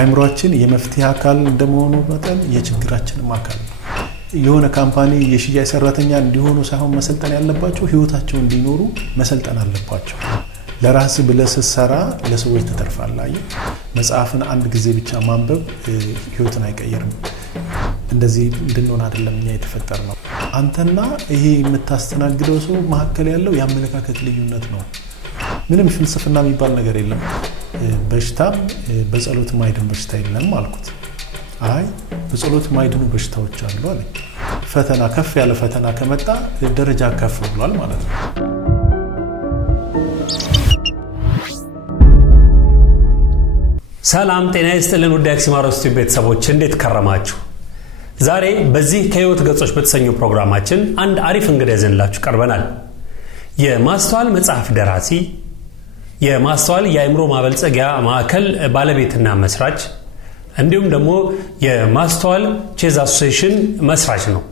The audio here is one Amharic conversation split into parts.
አይምሮአችን የመፍትሄ አካል እንደመሆኑ መጠን የችግራችንም አካል ነው። የሆነ ካምፓኒ የሽያጭ ሰራተኛ እንዲሆኑ ሳይሆን መሰልጠን ያለባቸው ህይወታቸውን እንዲኖሩ መሰልጠን አለባቸው። ለራስ ብለህ ስትሰራ ለሰዎች ትተርፋለህ። መጽሐፍን አንድ ጊዜ ብቻ ማንበብ ህይወትን አይቀይርም። እንደዚህ እንድንሆን አይደለም እኛ የተፈጠርነው። አንተና ይሄ የምታስተናግደው ሰው መካከል ያለው የአመለካከት ልዩነት ነው። ምንም ፍልስፍና የሚባል ነገር የለም። በሽታም በጸሎት ማይድን በሽታ የለም አልኩት። አይ በጸሎት ማይድኑ በሽታዎች አሉ አለ። ፈተና ከፍ ያለ ፈተና ከመጣ ደረጃ ከፍ ብሏል ማለት ነው። ሰላም ጤና ይስጥልን ውድ አክሲማሮስ ቤተሰቦች እንዴት ከረማችሁ? ዛሬ በዚህ ከህይወት ገጾች በተሰኘው ፕሮግራማችን አንድ አሪፍ እንግዳ ይዘንላችሁ ቀርበናል። የማስተዋል መጽሐፍ ደራሲ፣ የማስተዋል የአእምሮ ማበልጸጊያ ማዕከል ባለቤትና መስራች እንዲሁም ደግሞ የማስተዋል ቼዝ አሶሲዬሽን መስራች ነው።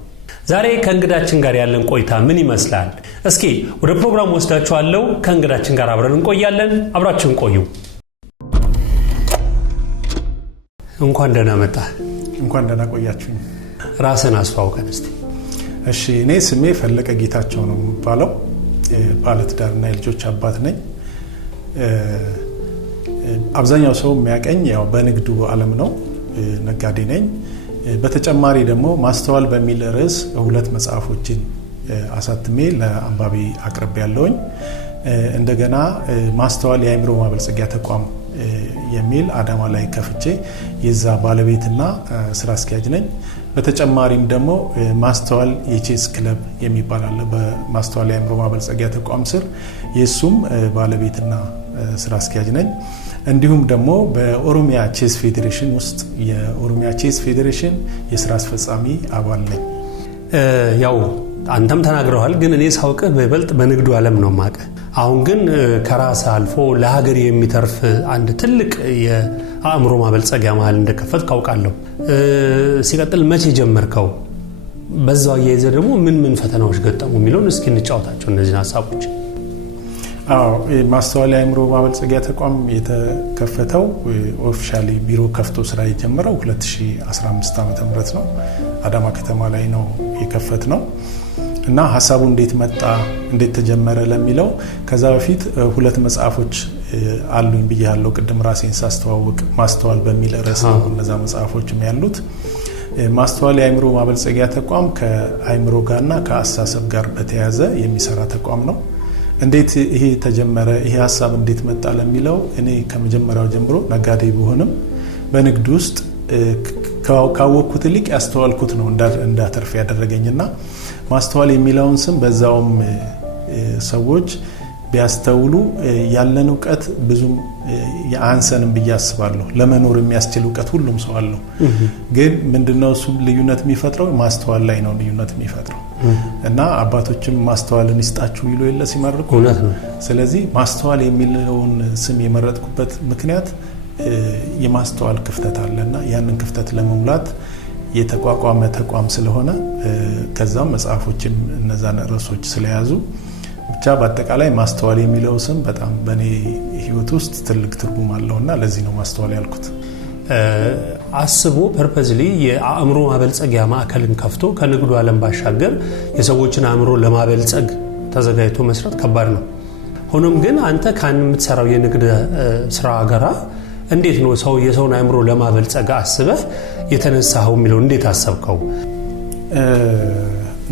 ዛሬ ከእንግዳችን ጋር ያለን ቆይታ ምን ይመስላል? እስኪ ወደ ፕሮግራሙ ወስዳችኋለሁ። ከእንግዳችን ጋር አብረን እንቆያለን። አብራችሁን ቆዩ። እንኳን ደህና መጣ። እንኳን ደህና ቆያችሁኝ። ራስን አስተዋውቀን እስቲ። እሺ፣ እኔ ስሜ ፈለቀ ጌታቸው ነው የሚባለው። ባለትዳርና የልጆች አባት ነኝ። አብዛኛው ሰው የሚያቀኝ ያው በንግዱ ዓለም ነው። ነጋዴ ነኝ። በተጨማሪ ደግሞ ማስተዋል በሚል ርዕስ 2 መጽሐፎችን አሳትሜ ለአንባቢ አቅርቤያለሁኝ። እንደገና ማስተዋል የአእምሮ ማበልጸጊያ ተቋም የሚል አዳማ ላይ ከፍቼ የዛ ባለቤትና ስራ አስኪያጅ ነኝ። በተጨማሪም ደግሞ ማስተዋል የቼዝ ክለብ የሚባል አለ በማስተዋል የአእምሮ ማበልጸጊያ ተቋም ስር፣ የሱም ባለቤትና ስራ አስኪያጅ ነኝ። እንዲሁም ደግሞ በኦሮሚያ ቼዝ ፌዴሬሽን ውስጥ የኦሮሚያ ቼዝ ፌዴሬሽን የስራ አስፈጻሚ አባል ነኝ። ያው አንተም ተናግረዋል፣ ግን እኔ ሳውቅህ በይበልጥ በንግዱ ዓለም ነው ማቀ። አሁን ግን ከራስ አልፎ ለሀገር የሚተርፍ አንድ ትልቅ የአእምሮ ማበልጸጊያ ማዕከል እንደከፈት ካውቃለሁ። ሲቀጥል መቼ ጀመርከው? በዛው አያይዘ ደግሞ ምን ፈተናዎች ገጠሙ የሚለውን እስኪ እንጫወታቸው እነዚህን ሀሳቦች። አዎ፣ ማስተዋል የአእምሮ ማበልጸጊያ ተቋም የተከፈተው ኦፊሻሊ ቢሮ ከፍቶ ስራ የጀመረው 2015 ዓ.ም ነው። አዳማ ከተማ ላይ ነው የከፈት ነው። እና ሀሳቡ እንዴት መጣ እንዴት ተጀመረ ለሚለው ከዛ በፊት 2 መጽሐፎች አሉኝ ብያለሁ ቅድም ራሴን ሳስተዋውቅ። ማስተዋል በሚል ርዕስ ነው እነዛ መጽሐፎችም ያሉት። ማስተዋል የአእምሮ ማበልጸጊያ ተቋም ከአእምሮ ጋርና ከአስተሳሰብ ጋር በተያያዘ የሚሰራ ተቋም ነው። እንዴት ይሄ ተጀመረ፣ ይሄ ሀሳብ እንዴት መጣ ለሚለው እኔ ከመጀመሪያው ጀምሮ ነጋዴ ቢሆንም በንግድ ውስጥ ካወቅኩት ይልቅ ያስተዋልኩት ነው እንዳተርፍ ያደረገኝና ማስተዋል የሚለውን ስም በዛውም ሰዎች ቢያስተውሉ ያለን ዕውቀት ብዙም ያንሰንም ብዬ አስባለሁ። ለመኖር የሚያስችል ዕውቀት ሁሉም ሰው አለው። ግን ምንድነው እሱ ልዩነት የሚፈጥረው? ማስተዋል ላይ ነው ልዩነት የሚፈጥረው። እና አባቶችም ማስተዋልን ይስጣችሁ ይሉ የለ ሲመርቁ። ስለዚህ ማስተዋል የሚለውን ስም የመረጥኩበት ምክንያት የማስተዋል ክፍተት አለና ያንን ክፍተት ለመሙላት የተቋቋመ ተቋም ስለሆነ ከዛም መጽሐፎችም እነዛን ርዕሶች ስለያዙ ብቻ በአጠቃላይ ማስተዋል የሚለው ስም በጣም በእኔ ህይወት ውስጥ ትልቅ ትርጉም አለውና ለዚህ ነው ማስተዋል ያልኩት። አስቦ ፐርፐዝሊ የአእምሮ ማበልጸጊያ ማዕከልን ከፍቶ ከንግዱ ዓለም ባሻገር የሰዎችን አእምሮ ለማበልጸግ ተዘጋጅቶ መስራት ከባድ ነው። ሆኖም ግን አንተ ካን የምትሰራው የንግድ ስራ ጋራ እንዴት ነው የሰውን አእምሮ ለማበልጸግ አስበህ የተነሳኸው የሚለው እንዴት አሰብከው?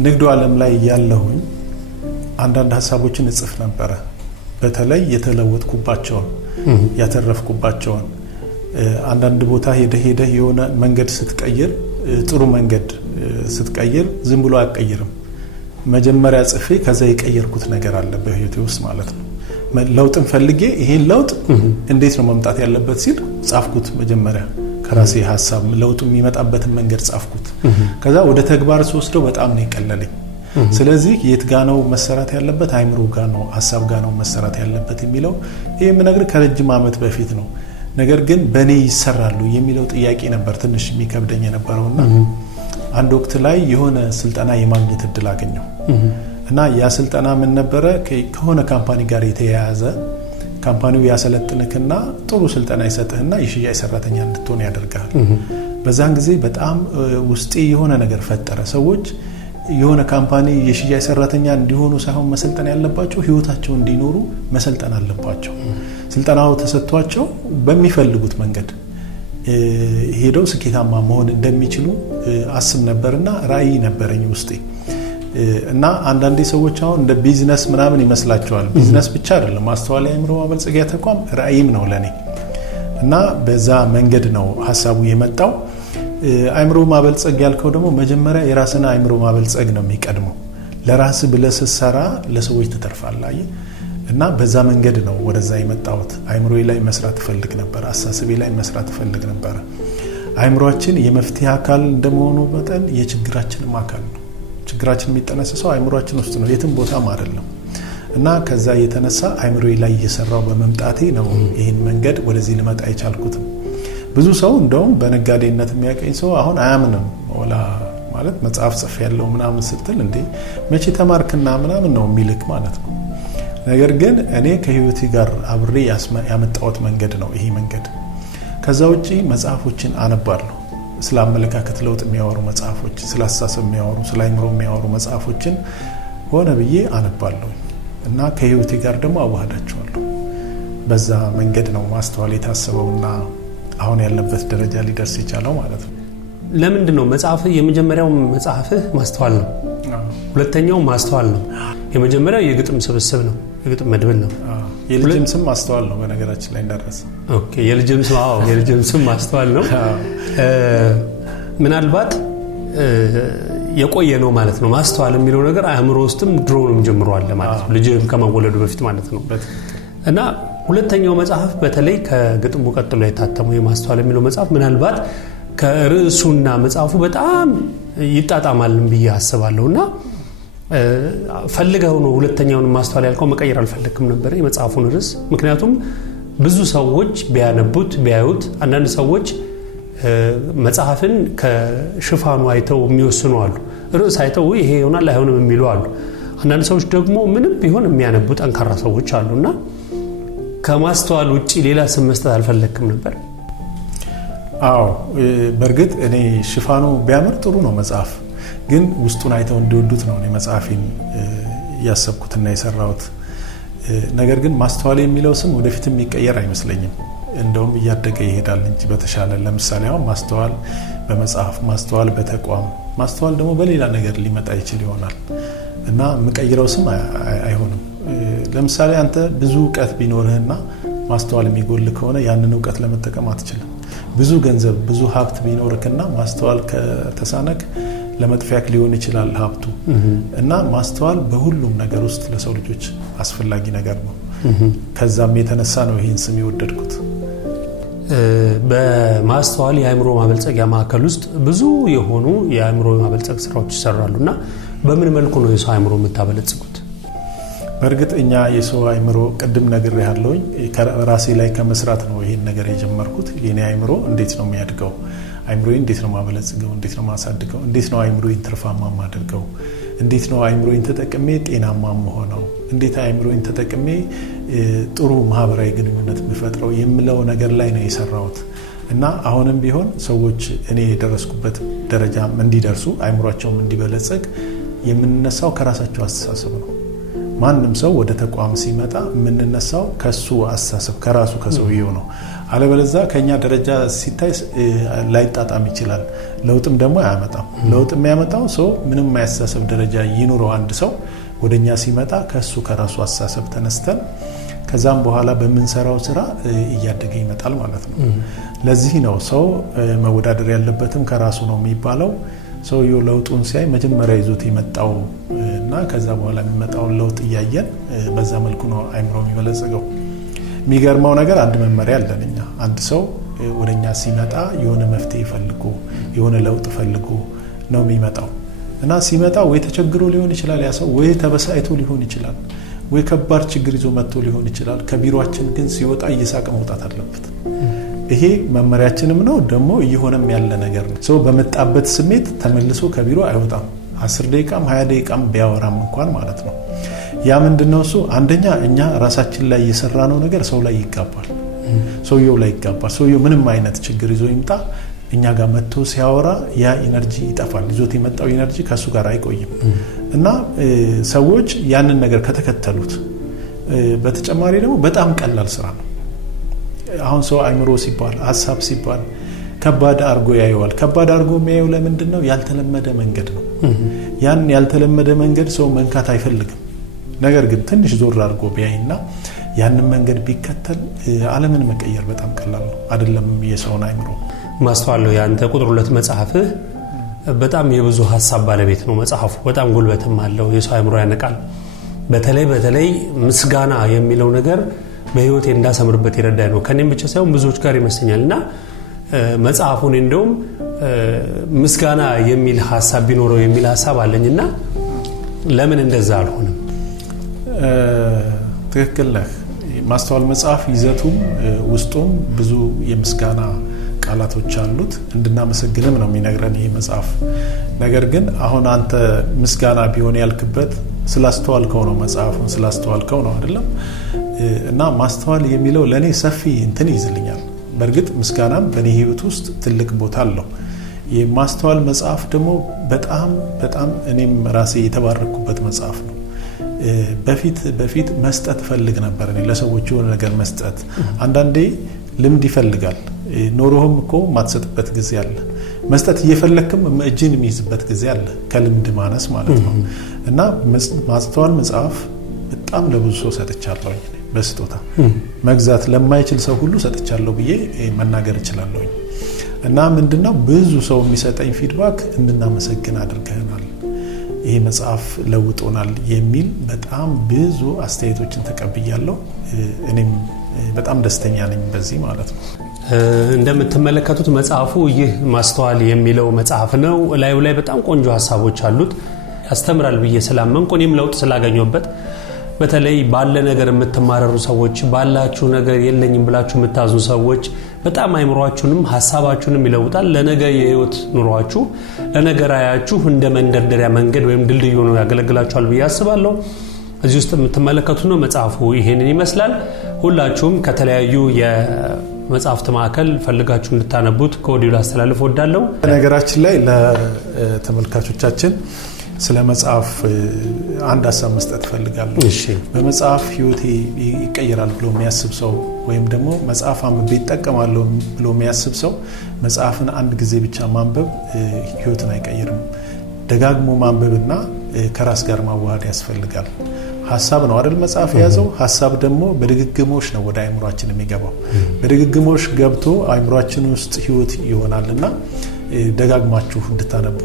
ንግዱ ዓለም ላይ ያለሁኝ አንዳንድ ሀሳቦችን እጽፍ ነበረ። በተለይ የተለወጥኩባቸውን ያተረፍኩባቸውን አንዳንድ ቦታ ሄደህ የሆነ መንገድ ስትቀይር ጥሩ መንገድ ስትቀይር ዝም ብሎ አትቀይርም። መጀመሪያ ጽፌ ከዛ የቀየርኩት ነገር አለ በህይወቴ ውስጥ ማለት ነው። ለውጥን ፈልጌ ይሄን ለውጥ እንዴት ነው መምጣት ያለበት ሲል ጻፍኩት። መጀመሪያ ከራሴ ሀሳብ ለውጡ የሚመጣበትን መንገድ ጻፍኩት። ከዛ ወደ ተግባር ወስደው በጣም ነው የቀለለኝ። ስለዚህ የት ጋር ነው መሰራት ያለበት? አእምሮ ጋር ነው፣ ሀሳብ ጋር ነው መሰራት ያለበት የሚለው ይሄ የምነግርህ ከረጅም ዓመት በፊት ነው። ነገር ግን በእኔ ይሰራሉ የሚለው ጥያቄ ነበር ትንሽ የሚከብደኝ የነበረውና አንድ ወቅት ላይ የሆነ ስልጠና የማግኘት እድል አገኘሁ እና ያ ስልጠና ምን ነበረ? ከሆነ ካምፓኒ ጋር የተያያዘ ካምፓኒው ያሰለጥንክና ጥሩ ስልጠና ይሰጥህና የሽያጭ ሰራተኛ እንድትሆን ያደርጋል። በዛን ጊዜ በጣም ውስጤ የሆነ ነገር ፈጠረ። ሰዎች የሆነ ካምፓኒ የሽያጭ ሰራተኛ እንዲሆኑ ሳይሆን መሰልጠን ያለባቸው ህይወታቸው እንዲኖሩ መሰልጠን አለባቸው። ስልጠናው ተሰጥቷቸው በሚፈልጉት መንገድ ሄደው ስኬታማ መሆን እንደሚችሉ አስብ ነበርና ራዕይ ነበረኝ ውስጤ። እና አንዳንዴ ሰዎች አሁን እንደ ቢዝነስ ምናምን ይመስላቸዋል። ቢዝነስ ብቻ አይደለም፣ ማስተዋል የአእምሮ ማበልጸጊያ ተቋም ራዕይም ነው ለኔ። እና በዛ መንገድ ነው ሀሳቡ የመጣው። አእምሮ ማበልጸግ ያልከው ደግሞ መጀመሪያ የራስን አእምሮ ማበልጸግ ነው የሚቀድመው። ለራስ ብለህ ስትሰራ ለሰዎች ትተርፋለህ። እና በዛ መንገድ ነው ወደዛ የመጣሁት። አእምሮዬ ላይ መስራት ፈልግ ነበር፣ አሳስቤ ላይ መስራት ፈልግ ነበር። አእምሮአችን የመፍትሄ አካል እንደመሆኑ መጠን የችግራችንም አካል ነው። ችግራችን የሚጠነሰሰው አእምሮአችን ውስጥ ነው፣ የትም ቦታም አይደለም። እና ከዛ የተነሳ አእምሮዬ ላይ እየሰራው በመምጣቴ ነው ይህን መንገድ ወደዚህ ልመጣ የቻልኩት። ብዙ ሰው እንደውም በነጋዴነት የሚያቀኝ ሰው አሁን አያምንም። ወላ ማለት መጽሐፍ ጽፍ ያለው ምናምን ስትል እንዴ መቼ ተማርክና ምናምን ነው የሚልክ ማለት ነው። ነገር ግን እኔ ከህይወቴ ጋር አብሬ ያመጣሁት መንገድ ነው ይሄ መንገድ። ከዛ ውጪ መጽሐፎችን አነባለሁ። ስለ አመለካከት ለውጥ የሚያወሩ መጽሐፎች፣ ስለ አስተሳሰብ የሚያወሩ፣ ስለ አእምሮ የሚያወሩ መጽሐፎችን ሆነ ብዬ አነባለሁ እና ከህይወቴ ጋር ደግሞ አዋህዳቸዋለሁ። በዛ መንገድ ነው ማስተዋል የታሰበውና አሁን ያለበት ደረጃ ሊደርስ የቻለው ማለት ነው። ለምንድን ነው መጽሐፍህ የመጀመሪያው መጽሐፍህ ማስተዋል ነው? ሁለተኛው ማስተዋል ነው። የመጀመሪያው የግጥም ስብስብ ነው፣ የግጥም መድብል ነው። የልጅም ስም ማስተዋል ነው በነገራችን ላይ እንዳደረሰ። ኦኬ፣ የልጅም ስም የልጅም ስም ማስተዋል ነው። ምናልባት የቆየ ነው ማለት ነው። ማስተዋል የሚለው ነገር አእምሮ ውስጥም ድሮንም ጀምሯል ማለት ነው፣ ልጅም ከመወለዱ በፊት ማለት ነው። እና ሁለተኛው መጽሐፍ በተለይ ከግጥሙ ቀጥሎ የታተመው የማስተዋል የሚለው መጽሐፍ ምናልባት ከርዕሱና መጽሐፉ በጣም ይጣጣማልን ብዬ አስባለሁና ፈልገው ነው ሁለተኛውን ማስተዋል ያልከው? መቀየር አልፈለክም ነበር የመጽሐፉን ርዕስ? ምክንያቱም ብዙ ሰዎች ቢያነቡት ቢያዩት፣ አንዳንድ ሰዎች መጽሐፍን ከሽፋኑ አይተው የሚወስኑ አሉ። ርዕስ አይተው ይሄ ይሆናል አይሆንም የሚሉ አሉ። አንዳንድ ሰዎች ደግሞ ምንም ቢሆን የሚያነቡ ጠንካራ ሰዎች አሉና ከማስተዋል ውጪ ሌላ ስም መስጠት አልፈለክም ነበር? አዎ፣ በእርግጥ እኔ ሽፋኑ ቢያምር ጥሩ ነው መጽሐፍ፣ ግን ውስጡን አይተው እንዲወዱት ነው እኔ መጽሐፊን ያሰብኩትና የሰራሁት። ነገር ግን ማስተዋል የሚለው ስም ወደፊት የሚቀየር አይመስለኝም። እንደውም እያደገ ይሄዳል እንጂ በተሻለ። ለምሳሌ አሁን ማስተዋል በመጽሐፍ፣ ማስተዋል በተቋም፣ ማስተዋል ደግሞ በሌላ ነገር ሊመጣ ይችል ይሆናል እና የምቀይረው ስም አይሆንም። ለምሳሌ አንተ ብዙ እውቀት ቢኖርህና ማስተዋል የሚጎል ከሆነ ያንን እውቀት ለመጠቀም አትችልም። ብዙ ገንዘብ ብዙ ሀብት ቢኖርክና ማስተዋል ከተሳነክ ለመጥፊያክ ሊሆን ይችላል ሀብቱ። እና ማስተዋል በሁሉም ነገር ውስጥ ለሰው ልጆች አስፈላጊ ነገር ነው። ከዛም የተነሳ ነው ይህን ስም የወደድኩት። በማስተዋል የአእምሮ ማበልጸጊያ ማዕከል ውስጥ ብዙ የሆኑ የአእምሮ ማበልጸግ ስራዎች ይሰራሉና በምን መልኩ ነው የሰው አእምሮ የምታበለጽጉት? በእርግጥ እኛ የሰው አእምሮ ቅድም ነግሬሃለሁኝ ከራሴ ላይ ከመስራት ነው ይሄን ነገር የጀመርኩት። የኔ አእምሮ እንዴት ነው የሚያድገው? አእምሮዬን እንዴት ነው ማበለጽገው? እንዴት ነው ማሳድገው? እንዴት ነው አእምሮዬን ትርፋማ ማድረገው? እንዴት ነው አእምሮዬን ተጠቅሜ ጤናማ መሆነው? እንዴት አእምሮዬን ተጠቅሜ ጥሩ ማህበራዊ ግንኙነት የምፈጥረው የምለው ነገር ላይ ነው የሰራሁት። እና አሁንም ቢሆን ሰዎች እኔ የደረስኩበት ደረጃ እንዲደርሱ አእምሮአቸውም እንዲበለጽግ የምንነሳው ከራሳቸው አስተሳሰብ ነው። ማንም ሰው ወደ ተቋም ሲመጣ የምንነሳው ከሱ አስተሳሰብ ከራሱ ከሰውየው ነው። አለበለዚያ ከኛ ደረጃ ሲታይ ላይጣጣም ይችላል። ለውጥም ደግሞ አያመጣም። ለውጥ የሚያመጣው ሰው ምንም የአስተሳሰብ ደረጃ ይኑረው አንድ ሰው ወደኛ ሲመጣ ከሱ ከራሱ አስተሳሰብ ተነስተን ከዛም በኋላ በምንሰራው ስራ እያደገ ይመጣል ማለት ነው። ለዚህ ነው ሰው መወዳደር ያለበትም ከራሱ ነው የሚባለው። ሰውየው ለውጡን ሲያይ መጀመሪያ ይዞት የመጣው እና ከዛ በኋላ የሚመጣውን ለውጥ እያየን በዛ መልኩ ነው አእምሮ የሚበለጽገው። የሚገርመው ነገር አንድ መመሪያ አለን እኛ። አንድ ሰው ወደኛ ሲመጣ የሆነ መፍትሄ ፈልጎ የሆነ ለውጥ ፈልጎ ነው የሚመጣው እና ሲመጣ ወይ ተቸግሮ ሊሆን ይችላል ያ ሰው፣ ወይ ተበሳይቶ ሊሆን ይችላል፣ ወይ ከባድ ችግር ይዞ መጥቶ ሊሆን ይችላል። ከቢሮአችን ግን ሲወጣ እየሳቀ መውጣት አለበት። ይሄ መመሪያችንም ነው ደግሞ እየሆነም ያለ ነገር ነው። ሰው በመጣበት ስሜት ተመልሶ ከቢሮ አይወጣም። 10 ደቂቃም 20 ደቂቃም ቢያወራም እንኳን ማለት ነው። ያ ምንድነው እሱ አንደኛ እኛ ራሳችን ላይ የሰራነው ነገር ሰው ላይ ይጋባል፣ ሰውየው ላይ ይጋባል። ሰውየው ምንም አይነት ችግር ይዞ ይምጣ እኛ ጋር መጥቶ ሲያወራ ያ ኢነርጂ ይጠፋል። ይዞት የመጣው ኢነርጂ ከሱ ጋር አይቆይም እና ሰዎች ያንን ነገር ከተከተሉት በተጨማሪ ደግሞ በጣም ቀላል ስራ ነው። አሁን ሰው አይምሮ ሲባል ሀሳብ ሲባል ከባድ አርጎ ያየዋል። ከባድ አርጎ የሚያየው ለምንድን ነው? ያልተለመደ መንገድ ነው። ያን ያልተለመደ መንገድ ሰው መንካት አይፈልግም። ነገር ግን ትንሽ ዞር አርጎ ቢያይና ያንን መንገድ ቢከተል ዓለምን መቀየር በጣም ቀላል ነው። አይደለም የሰውን አይምሮ ማስተዋል ነው። ያንተ ቁጥር 2 መጽሐፍህ በጣም የብዙ ሀሳብ ባለቤት ነው። መጽሐፉ በጣም ጉልበትም አለው። የሰው አይምሮ ያነቃል። በተለይ ምስጋና የሚለው ነገር በህይወቴ እንዳሰምርበት ይረዳኝ ነው። ከኔም ብቻ ሳይሆን ብዙዎች ጋር ይመስለኛልና መጽሐፉን እንደውም ምስጋና የሚል ሀሳብ ቢኖረው የሚል ሀሳብ አለኝና ለምን እንደዛ አልሆነም? ትክክል ነህ። ማስተዋል መጽሐፍ ይዘቱም ውስጡም ብዙ የምስጋና ቃላቶች አሉት። እንድናመሰግንም ነው የሚነግረን ይሄ መጽሐፍ። ነገር ግን አሁን አንተ ምስጋና ቢሆን ያልክበት ስላስተዋልከው ነው፣ መጽሐፉን ስላስተዋልከው ነው አይደለም? እና ማስተዋል የሚለው ለኔ ሰፊ እንትን ይዝልኛል። በእርግጥ ምስጋናም በኔ ህይወት ውስጥ ትልቅ ቦታ አለው። የማስተዋል መጽሐፍ ደግሞ በጣም እኔም ራሴ የተባረኩበት መጽሐፍ ነው። በፊት መስጠት ፈልግ ነበር እኔ ለሰዎች የሆነ ነገር መስጠት። አንዳንዴ ልምድ ይፈልጋል። ኖሮህም እኮ ማትሰጥበት ጊዜ አለ። መስጠት እየፈለክም እጅን የሚይዝበት ጊዜ አለ፣ ከልምድ ማነስ ማለት ነው። እና ማስተዋል መጽሐፍ በጣም ለብዙ ሰው ሰጥቻለሁ በስጦታ መግዛት ለማይችል ሰው ሁሉ ሰጥቻለሁ ብዬ መናገር እችላለሁ። እና ምንድነው ብዙ ሰው የሚሰጠኝ ፊድባክ እንድናመሰግን አድርገናል፣ ይሄ መጽሐፍ ለውጦናል የሚል በጣም ብዙ አስተያየቶችን ተቀብያለሁ። እኔም በጣም ደስተኛ ነኝ በዚህ ማለት ነው። እንደምትመለከቱት መጽሐፉ ይህ ማስተዋል የሚለው መጽሐፍ ነው። ላዩ ላይ በጣም ቆንጆ ሀሳቦች አሉት። ያስተምራል ብዬ ስላመንኩ እኔም ለውጥ ስላገኘሁበት በተለይ ባለ ነገር የምትማረሩ ሰዎች፣ ባላችሁ ነገር የለኝም ብላችሁ የምታዙ ሰዎች በጣም አይምሯችሁንም ሀሳባችሁንም ይለውጣል። ለነገ የህይወት ኑሯችሁ ለነገ ራያችሁ እንደ መንደርደሪያ መንገድ ወይም ድልድይ ሆኖ ያገለግላችኋል ብዬ አስባለሁ። እዚህ ውስጥ የምትመለከቱት ነው መጽሐፉ ይሄንን ይመስላል። ሁላችሁም ከተለያዩ የመጽሐፍት ማዕከል ፈልጋችሁ እንድታነቡት ከወዲሁ ላስተላልፍ ወዳለሁ። ነገራችን ላይ ለተመልካቾቻችን ስለ መጽሐፍ አንድ ሀሳብ መስጠት ፈልጋለሁ። በመጽሐፍ ህይወቴ ይቀየራል ብሎ የሚያስብ ሰው ወይም ደግሞ መጽሐፍ አንብቤ እጠቀማለሁ ብሎ የሚያስብ ሰው መጽሐፍን አንድ ጊዜ ብቻ ማንበብ ህይወትን አይቀይርም። ደጋግሞ ማንበብና ከራስ ጋር ማዋሃድ ያስፈልጋል። ሀሳብ ነው አይደል መጽሐፍ የያዘው። ሀሳብ ደግሞ በድግግሞሽ ነው ወደ አይምሯችን የሚገባው። በድግግሞሽ ገብቶ አይምሯችን ውስጥ ህይወት ይሆናልና ደጋግማችሁ እንድታነቡ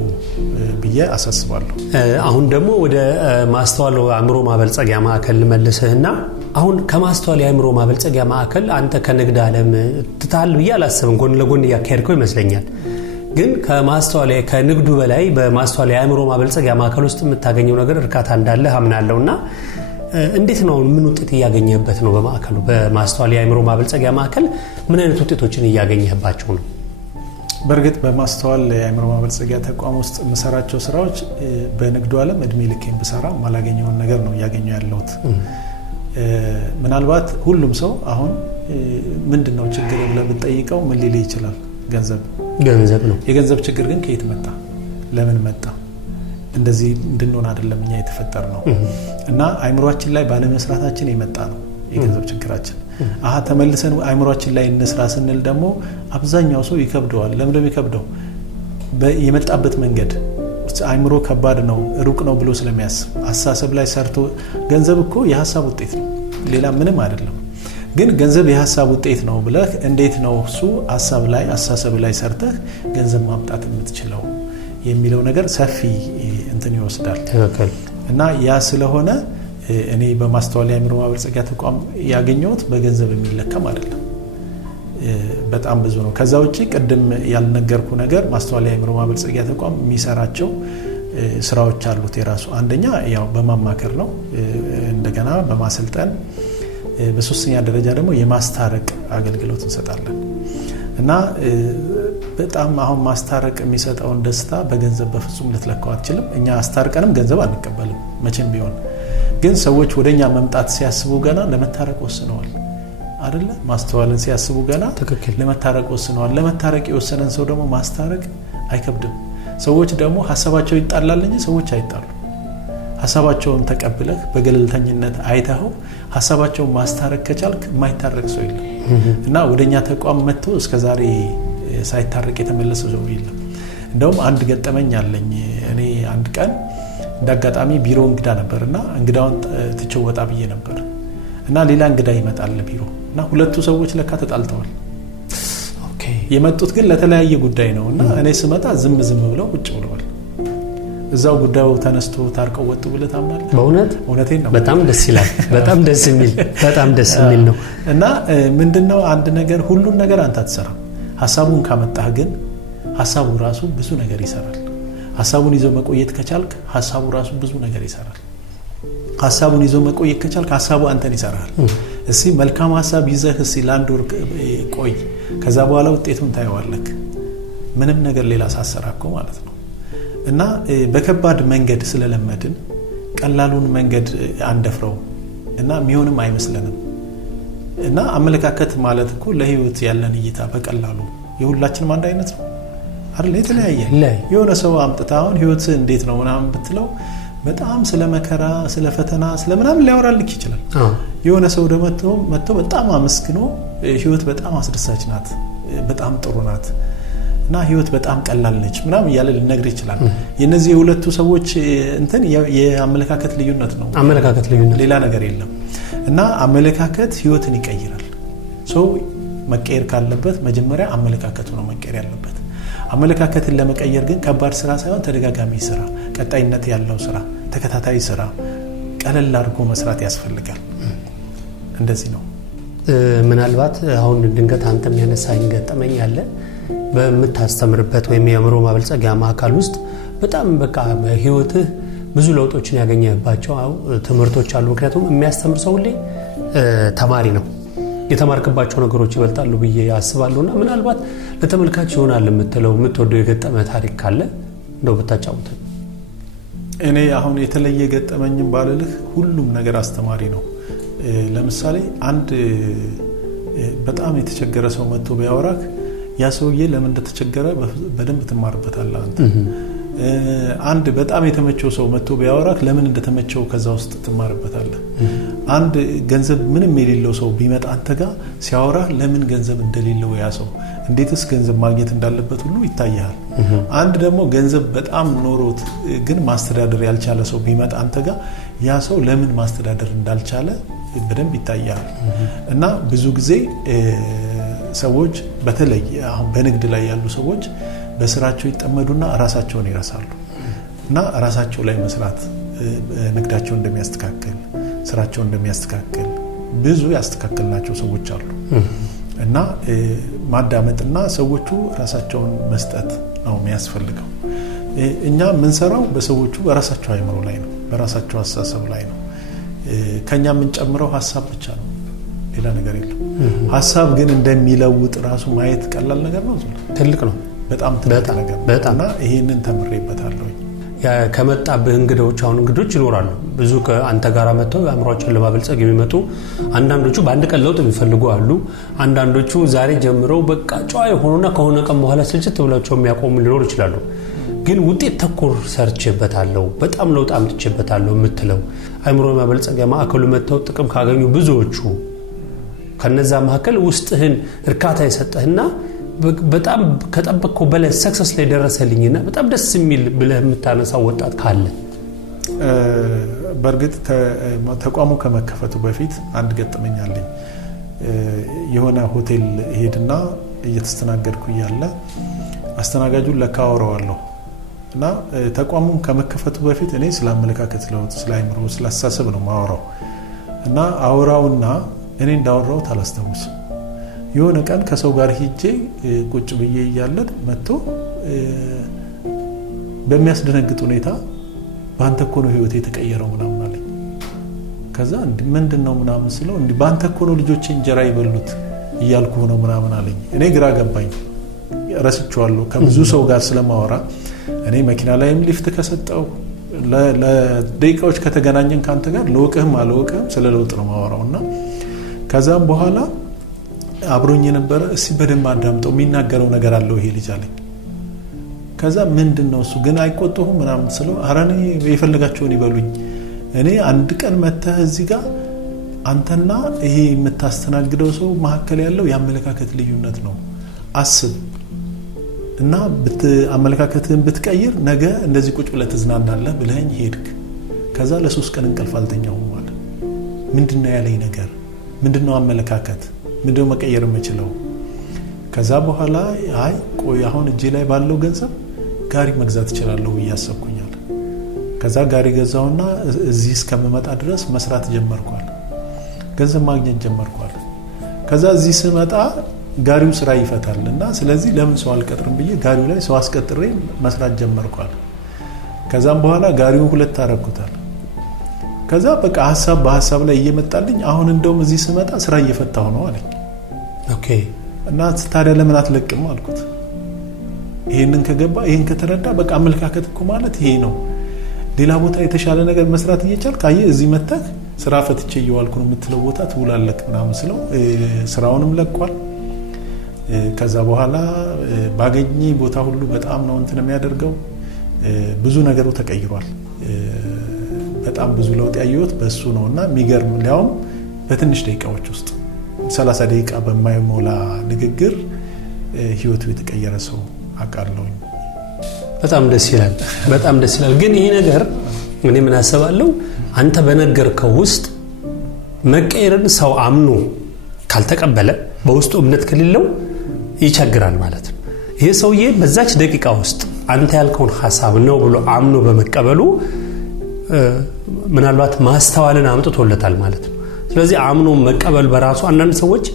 ብዬ አሳስባለሁ። አሁን ደግሞ ወደ ማስተዋል አእምሮ ማበልጸጊያ ማዕከል ልመልስህና አሁን ከማስተዋል የአእምሮ ማበልጸጊያ ማዕከል አንተ ከንግድ ዓለም ትታል ብዬ አላስብም። ጎን ለጎን እያካሄድከው ይመስለኛል። ግን ከማስተዋል ከንግዱ በላይ በማስተዋል የአእምሮ ማበልጸጊያ ማዕከል ውስጥ የምታገኘው ነገር እርካታ እንዳለ አምናለሁና እንዴት ነው? ምን ውጤት እያገኘህበት ነው? በማዕከሉ በማስተዋል የአእምሮ ማበልጸጊያ ማዕከል ምን አይነት ውጤቶችን እያገኘህባቸው ነው? በእርግጥ በማስተዋል የአእምሮ ማበልጸጊያ ተቋም ውስጥ የምሰራቸው ስራዎች በንግዱ ዓለም እድሜ ልኬን ብሰራ ማላገኘውን ነገር ነው እያገኘሁ ያለሁት። ምናልባት ሁሉም ሰው አሁን ምንድነው ችግር ብለህ ብትጠይቀው ምን ሊል ይችላል? ገንዘብ ነው። የገንዘብ ችግር ግን ከየት መጣ? ለምን መጣ? እንደዚህ እንድንሆን አይደለም እኛ የተፈጠር ነው እና አይምሮአችን ላይ ባለመስራታችን የመጣ ነው የገንዘብ ችግራችን። ተመልሰን አይምሮአችን ላይ እንስራ ስንል ደግሞ አብዛኛው ሰው ይከብደዋል። ለምን የሚከብደው? የመጣበት መንገድ አይምሮ ከባድ ነው ሩቅ ነው ብሎ ስለሚያስብ አሳሰብ ላይ ሰርቶ ገንዘብ እኮ የሀሳብ ውጤት ነው፣ ሌላ ምንም አይደለም። ግን ገንዘብ የሀሳብ ውጤት ነው ብለህ እንዴት ነው እሱ ሀሳብ ላይ አሳሰብ ላይ ሰርተህ ገንዘብ ማምጣት የምትችለው የሚለው ነገር ሰፊ እንትን ይወስዳል። እና ያ ስለሆነ እኔ በማስተዋል የአእምሮ ማበልጸጊያ ተቋም ያገኘሁት በገንዘብ የሚለካም አይደለም፣ በጣም ብዙ ነው። ከዛ ውጪ ቅድም ያልነገርኩ ነገር ማስተዋል የአእምሮ ማበልጸጊያ ተቋም የሚሰራቸው ስራዎች አሉት የራሱ። አንደኛ ያው በማማከር ነው፣ እንደገና በማሰልጠን፣ በሶስተኛ ደረጃ ደግሞ የማስታረቅ አገልግሎት እንሰጣለን። እና በጣም አሁን ማስታረቅ የሚሰጠውን ደስታ በገንዘብ በፍጹም ልትለካው አትችልም። እኛ አስታርቀንም ገንዘብ አንቀበልም መቼም ቢሆን። ግን ሰዎች ወደኛ መምጣት ሲያስቡ ገና ለመታረቅ ወስነዋል አይደለ? ማስተዋልን ሲያስቡ ገና ለመታረቅ ወስነዋል። ለመታረቅ የወሰነን ሰው ደግሞ ማስታረቅ አይከብድም። ሰዎች ደግሞ ሐሳባቸው ይጣላል እንጂ ሰዎች አይጣሉ። ሐሳባቸውን ተቀብለህ በገለልተኝነት አይተኸው ሐሳባቸውን ማስታረቅ ከቻልክ የማይታረቅ ሰው የለም። እና ወደኛ ተቋም መጥቶ እስከዛሬ ሳይታረቅ የተመለሰ ሰው የለም። እንደውም አንድ ገጠመኝ አለኝ። እኔ አንድ ቀን እንዳጋጣሚ ቢሮ እንግዳ ነበርና እንግዳውን ትቼው ወጣ ብዬ ነበር እና ሌላ እንግዳ ይመጣል ቢሮ እና ሁለቱ ሰዎች ለካ ተጣልተዋል። የመጡት ግን ለተለያየ ጉዳይ ነው እና እኔ ስመጣ ዝም ብለው ቁጭ ብለዋል። እዛው ጉዳዩ ተነስቶ ታርቀው ወጡ ብለህ ታምናለህ? በእውነት እውነቴን ነው። በጣም ደስ ይላል። በጣም ደስ የሚል ነው። እና ምንድነው አንድ ነገር ሁሉን ነገር አንተ አትሰራም። ሐሳቡን ካመጣህ ግን ሐሳቡ ራሱ ብዙ ነገር ይሰራል። ሐሳቡን ይዞ መቆየት ከቻልክ ሐሳቡ ራሱ ብዙ ነገር ይሰራል። ሐሳቡን ይዞ መቆየት ከቻልክ ሐሳቡ አንተን ይሰራል። እስቲ መልካም ሐሳብ ይዘህ እስቲ ለአንድ ወር ቆይ፣ ከዛ በኋላ ውጤቱን ታየዋለህ። ምንም ነገር ሌላ ሳሰራኮ ማለት ነው። እና በከባድ መንገድ ስለለመድን ቀላሉን መንገድ አንደፍረው እና የሚሆንም አይመስለንም። እና አመለካከት ማለት እኮ ለህይወት ያለን እይታ በቀላሉ የሁላችንም አንድ አይነት ነው አይደል? የተለያየ የሆነ ሰው አምጥታ አሁን ህይወት እንዴት ነው ምናምን ብትለው በጣም ስለ መከራ ስለ ፈተና ስለ ምናምን ሊያወራልክ ይችላል። የሆነ ሰው ደግሞ መጥቶ በጣም አመስግኖ ህይወት በጣም አስደሳች ናት፣ በጣም ጥሩ ናት እና ህይወት በጣም ቀላል ነች ምናምን እያለ ሊነግር ይችላል። የነዚህ የሁለቱ ሰዎች እንትን የአመለካከት ልዩነት ነው። አመለካከት ልዩነት፣ ሌላ ነገር የለም። እና አመለካከት ህይወትን ይቀይራል። ሰው መቀየር ካለበት መጀመሪያ አመለካከቱ ነው መቀየር ያለበት። አመለካከትን ለመቀየር ግን ከባድ ስራ ሳይሆን ተደጋጋሚ ስራ፣ ቀጣይነት ያለው ስራ፣ ተከታታይ ስራ ቀለል አድርጎ መስራት ያስፈልጋል። እንደዚህ ነው። ምናልባት አሁን ድንገት አንተም ያነሳኝ ገጠመኝ ያለ በምታስተምርበት ወይም የአእምሮ ማበልጸጊያ ማዕከል ውስጥ በጣም በቃ በህይወትህ ብዙ ለውጦችን ያገኘባቸው ትምህርቶች አሉ። ምክንያቱም የሚያስተምር ሰው ሁሌ ተማሪ ነው። የተማርክባቸው ነገሮች ይበልጣሉ ብዬ አስባለሁና ምናልባት ለተመልካች ይሆናል የምትለው የምትወደው የገጠመ ታሪክ ካለ እንደው ብታጫውተን። እኔ አሁን የተለየ ገጠመኝም ባልልህ ሁሉም ነገር አስተማሪ ነው። ለምሳሌ አንድ በጣም የተቸገረ ሰው መጥቶ ቢያወራክ ያ ሰውዬ ለምን እንደተቸገረ በደንብ ትማርበታለህ አንተ። አንድ በጣም የተመቸው ሰው መጥቶ ቢያወራክ ለምን እንደተመቸው ከዛ ውስጥ ትማርበታለህ። አንድ ገንዘብ ምንም የሌለው ሰው ቢመጣ አንተ ጋር ሲያወራ ለምን ገንዘብ እንደሌለው ያ ሰው እንዴትስ ገንዘብ ማግኘት እንዳለበት ሁሉ ይታያል። አንድ ደግሞ ገንዘብ በጣም ኖሮት ግን ማስተዳደር ያልቻለ ሰው ቢመጣ አንተ ጋር ያ ሰው ለምን ማስተዳደር እንዳልቻለ በደንብ ይታያል። እና ብዙ ጊዜ ሰዎች በተለይ አሁን በንግድ ላይ ያሉ ሰዎች በስራቸው ይጠመዱና ራሳቸውን ይረሳሉ። እና ራሳቸው ላይ መስራት ንግዳቸው እንደሚያስተካክል ስራቸው እንደሚያስተካክል ብዙ ያስተካክልናቸው ሰዎች አሉ። እና ማዳመጥና ሰዎቹ ራሳቸውን መስጠት ነው የሚያስፈልገው። እኛ የምንሰራው በሰዎቹ በራሳቸው አይምሮ ላይ ነው፣ በራሳቸው አስተሳሰብ ላይ ነው። ከኛ የምንጨምረው ሀሳብ ብቻ ነው፣ ሌላ ነገር የለም። ሀሳብ ግን እንደሚለውጥ ራሱ ማየት ቀላል ነገር ነው፣ ትልቅ ነው፣ በጣም ትልቅ ነገር ነው። እና ይሄንን ተምሬበታለሁ። ከመጣብህ እንግዶች አሁን እንግዶች ይኖራሉ ብዙ ከአንተ ጋር መጥተው አእምሮአቸውን ለማበልጸግ የሚመጡ አንዳንዶቹ በአንድ ቀን ለውጥ የሚፈልጉ አሉ። አንዳንዶቹ ዛሬ ጀምረው በቃ ጨዋ የሆኑና ከሆነ ቀን በኋላ ስልችት ብላቸው የሚያቆሙ ሊኖሩ ይችላሉ። ግን ውጤት ተኮር ሰርቼበታለሁ በጣም ለውጥ አምጥቼበታለሁ የምትለው አእምሮ ማበልጸጊያ ማዕከሉ መጥተው ጥቅም ካገኙ ብዙዎቹ ከነዛ መካከል ውስጥህን እርካታ የሰጠህና በጣም ከጠበቅከው በላይ ሰክሰስ ላይ ደረሰልኝና በጣም ደስ የሚል ብለህ የምታነሳው ወጣት ካለ? በእርግጥ ተቋሙ ከመከፈቱ በፊት አንድ ገጠመኝ አለኝ። የሆነ ሆቴል ሄድና እየተስተናገድኩ እያለ አስተናጋጁን ለካ አወራዋለሁ እና ተቋሙን ከመከፈቱ በፊት እኔ ስለ አመለካከት ለውጥ፣ ስለ አእምሮ፣ ስለ አስተሳሰብ ነው ማወራው እና አወራውና እኔ እንዳወራሁት አላስታውስም። የሆነ ቀን ከሰው ጋር ሂጄ ቁጭ ብዬ እያለን መጥቶ በሚያስደነግጥ ሁኔታ ባንተ እኮ ነው ህይወቴ የተቀየረው ምናምን አለኝ። ከዛ ምንድነው ምናምን ስለው ባንተ እኮ ነው ልጆቼ እንጀራ ይበሉት እያልኩ ነው ምናምን አለኝ። እኔ ግራ ገባኝ፣ ረስቼዋለሁ ከብዙ ሰው ጋር ስለማወራ። እኔ መኪና ላይም ሊፍት ከሰጠው ለደቂቃዎች ከተገናኘን ካንተ ጋር ለወቅህም አለወቅህም ስለ ለውጥ ነው ማወራውና ከዛም በኋላ አብሮኝ የነበረ እስቲ በደንብ አዳምጠው የሚናገረው ነገር አለው ይሄ ልጅ አለኝ። ከዛ ምንድነው እሱ ግን አይቆጡም ምናምን ስለው አራኔ የፈለጋቸውን ይበሉኝ እኔ አንድ ቀን መተህ እዚህ ጋር አንተና ይሄ የምታስተናግደው ሰው መካከል ያለው የአመለካከት ልዩነት ነው አስብ እና አመለካከትህን ብትቀይር ነገ እንደዚህ ቁጭ ብለህ ትዝናናለህ ብለኸኝ ሄድክ። ከዛ ለ3 ቀን እንቅልፍ አልተኛውም ማለት ምንድነው ያለኝ ነገር ምንድነው አመለካከት ምንድነው መቀየር የምችለው? ከዛ በኋላ አይ ቆይ አሁን እጄ ላይ ባለው ገንዘብ ጋሪ መግዛት እችላለሁ እያሰብኩኛል። ከዛ ጋሪ ገዛውና እዚህ እስከምመጣ ድረስ መስራት ጀመርኳል። ገንዘብ ማግኘት ጀመርኳል። ከዛ እዚህ ስመጣ ጋሪው ስራ ይፈታልና ስለዚህ ለምን ሰው አልቀጥርም ብዬ ጋሪው ላይ ሰው አስቀጥሬ መስራት ጀመርኳል። ከዛም በኋላ ጋሪው 2 አረኩታል። ከዛ በቃ ሐሳብ በሐሳብ ላይ እየመጣልኝ አሁን እንደውም እዚህ ስመጣ ስራ እየፈታሁ ነው አለኝ። ኦኬ እና ታዲያ ለምን አትለቅም አልኩት። ይሄንን ከገባ ይሄን ከተረዳ በቃ አመለካከት እኮ ማለት ይሄ ነው። ሌላ ቦታ የተሻለ ነገር መስራት እየቻልክ አየህ እዚህ መተህ ስራ ፈትቼ እየዋልኩ ነው የምትለው ቦታ ትውላለህ ምናምን ስለው ስራውንም ለቋል። ከዛ በኋላ ባገኘ ቦታ ሁሉ በጣም ነው እንትን የሚያደርገው። ብዙ ነገሩ ተቀይሯል። በጣም ብዙ ለውጥ ያየሁት በሱ ነውና የሚገርም ሊያውም በትንሽ ደቂቃዎች ውስጥ 30 ደቂቃ በማይሞላ ንግግር ህይወቱ የተቀየረ ሰው አውቃለሁኝ። በጣም ደስ ይላል። በጣም ደስ ይላል። ግን ይሄ ነገር እኔ ምን አስባለሁ አንተ በነገርከው ውስጥ መቀየርን ሰው አምኖ ካልተቀበለ በውስጡ እምነት ከሌለው ይቸግራል ማለት ነው። ይሄ ሰውዬ በዛች ደቂቃ ውስጥ አንተ ያልከውን ሐሳብ ነው ብሎ አምኖ በመቀበሉ ምናልባት ማስተዋልን አምጥቶለታል ማለት ነው። ስለዚህ አምኖ መቀበል በራሱ አንዳንድ ሰዎች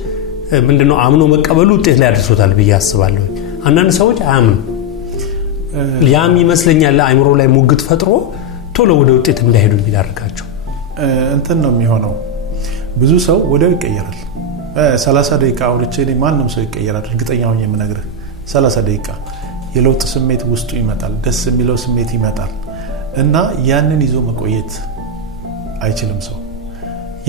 ምንድነው አምኖ መቀበሉ ውጤት ላይ ያደርሱታል ብዬ አስባለሁ። አንዳንድ ሰዎች አያምኑ ያም ይመስለኛል አይምሮ ላይ ሙግት ፈጥሮ ቶሎ ወደ ውጤት እንዳይሄዱ የሚያደርጋቸው እንትን ነው የሚሆነው። ብዙ ሰው ወዲያው ይቀየራል። 30 ደቂቃ አውርቼ ማንም ሰው ይቀየራል እርግጠኛ ሆኜ የምነግርህ 30 ደቂቃ የለውጥ ስሜት ውስጡ ይመጣል። ደስ የሚለው ስሜት ይመጣል እና ያንን ይዞ መቆየት አይችልም ሰው።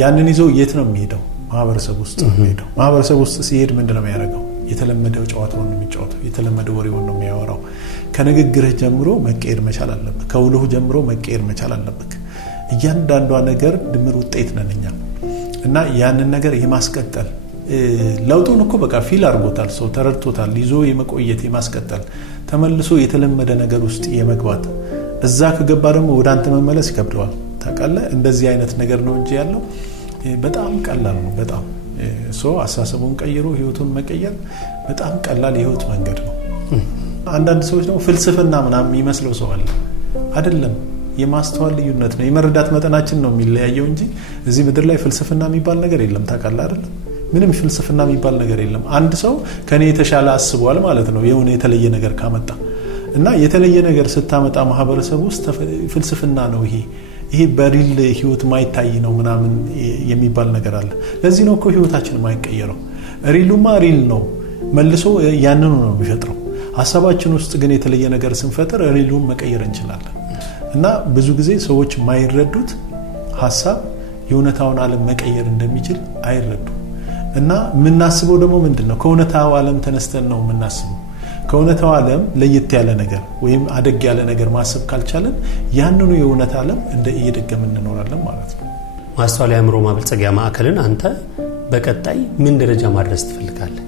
ያንን ይዞ የት ነው የሚሄደው? ማህበረሰብ ውስጥ ነው የሚሄደው። ማህበረሰብ ውስጥ ሲሄድ ምንድነው የሚያደርገው? የተለመደው ጨዋታውን ነው የሚጫወተው። የተለመደው ወሬውን ነው የሚያወራው። ከንግግርህ ጀምሮ መቀየር መቻል አለበት። ከውሎህ ጀምሮ መቀየር መቻል አለበት። እያንዳንዷ ነገር ድምር ውጤት ነን እኛ እና ያንን ነገር የማስቀጠል ለውጡን እኮ በቃ ፊል አድርጎታል ሰው ተረድቶታል። ይዞ የመቆየት የማስቀጠል ተመልሶ የተለመደ ነገር ውስጥ የመግባት እዛ ከገባ ደግሞ ወደ አንተ መመለስ ይከብደዋል። ታውቃለህ እንደዚህ አይነት ነገር ነው እንጂ ያለው በጣም ቀላል ነው። በጣም ሰው አሳሰቡን ቀይሮ ህይወቱን መቀየር በጣም ቀላል የህይወት መንገድ ነው። አንዳንድ ሰዎች ደግሞ ፍልስፍና ምናምን የሚመስለው ሰው አለ። አይደለም፣ የማስተዋል ልዩነት ነው። የመረዳት መጠናችን ነው የሚለያየው እንጂ እዚህ ምድር ላይ ፍልስፍና የሚባል ነገር የለም። ታውቃለህ አይደለም? ምንም ፍልስፍና የሚባል ነገር የለም። አንድ ሰው ከኔ የተሻለ አስቧል ማለት ነው የሆነ የተለየ ነገር ካመጣ እና የተለየ ነገር ስታመጣ ማህበረሰብ ውስጥ ፍልስፍና ነው ይሄ በሪል ህይወት ማይታይ ነው ምናምን የሚባል ነገር አለ። ለዚህ ነው እኮ ህይወታችን ማይቀየረው። ሪሉማ ሪል ነው መልሶ ያንኑ ነው የሚፈጥረው። ሐሳባችን ውስጥ ግን የተለየ ነገር ስንፈጥር ሪሉን መቀየር እንችላለን። እና ብዙ ጊዜ ሰዎች ማይረዱት ሐሳብ የእውነታውን ዓለም መቀየር እንደሚችል አይረዱ። እና የምናስበው ደግሞ ምንድነው? ከእውነታው ዓለም ተነስተን ነው የምናስበው። ከእውነታው ዓለም ለየት ያለ ነገር ወይም አደግ ያለ ነገር ማሰብ ካልቻለን ያንኑ የእውነት ዓለም እየደገምን እንኖራለን ማለት ነው። ማስተዋል የአእምሮ ማበልጸጊያ ማዕከልን አንተ በቀጣይ ምን ደረጃ ማድረስ ትፈልጋለህ?